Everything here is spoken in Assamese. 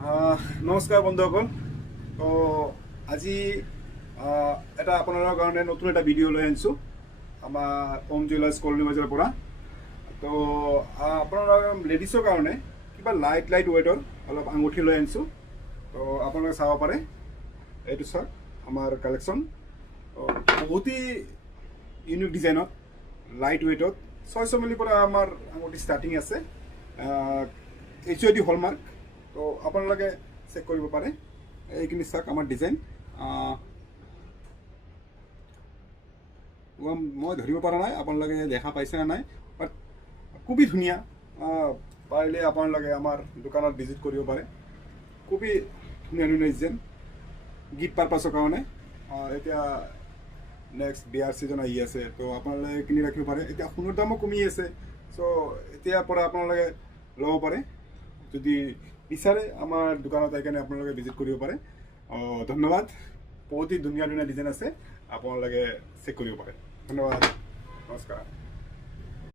নমস্কাৰ বন্ধুসকল। তো আজি এটা আপোনালোকৰ কাৰণে নতুন এটা ভিডিঅ' লৈ আনিছোঁ আমাৰ ওম জুৱেলাৰ্ছ কলনী বজাৰৰ পৰা। তো আপোনালোকৰ লেডিছৰ কাৰণে কিবা লাইট ৱেটৰ অলপ আঙুঠি লৈ আনিছোঁ। তো আপোনালোকে চাব পাৰে, এইটো চাওক আমাৰ কালেকশ্যন। বহুতেই ইউনিক ডিজাইনত লাইট ৱেটত 600 মিলিৰ পৰা আমাৰ আঙুঠি ষ্টাৰ্টিং আছে। HUID hallmark. তো আপোনালোকে চেক কৰিব পাৰে। এইখিনি চাওক আমাৰ ডিজাইন। মই ধৰিব পৰা নাই আপোনালোকে দেখা পাইছে নে নাই, বাট খুবেই ধুনীয়া। পাৰিলে আপোনালোকে আমাৰ দোকানত ভিজিট কৰিব পাৰে। খুবেই ধুনীয়া ডিজাইন, গিফ্ট পাৰপাছৰ কাৰণে। এতিয়া নেক্সট বিয়াৰ ছিজন আহি আছে, তো আপোনালোকে কিনি ৰাখিব পাৰে। এতিয়া সোণৰ দামো কমি আছে, চ' এতিয়াৰ পৰা আপোনালোকে ল'ব পাৰে। যদি বিচাৰে আমাৰ দোকানত আহি কেনে আপোনালোকে ভিজিট কৰিব পাৰে। ধন্যবাদ। বহুতেই ধুনীয়া ডিজাইন আছে, আপোনালোকে চেক কৰিব পাৰে। ধন্যবাদ, নমস্কাৰ।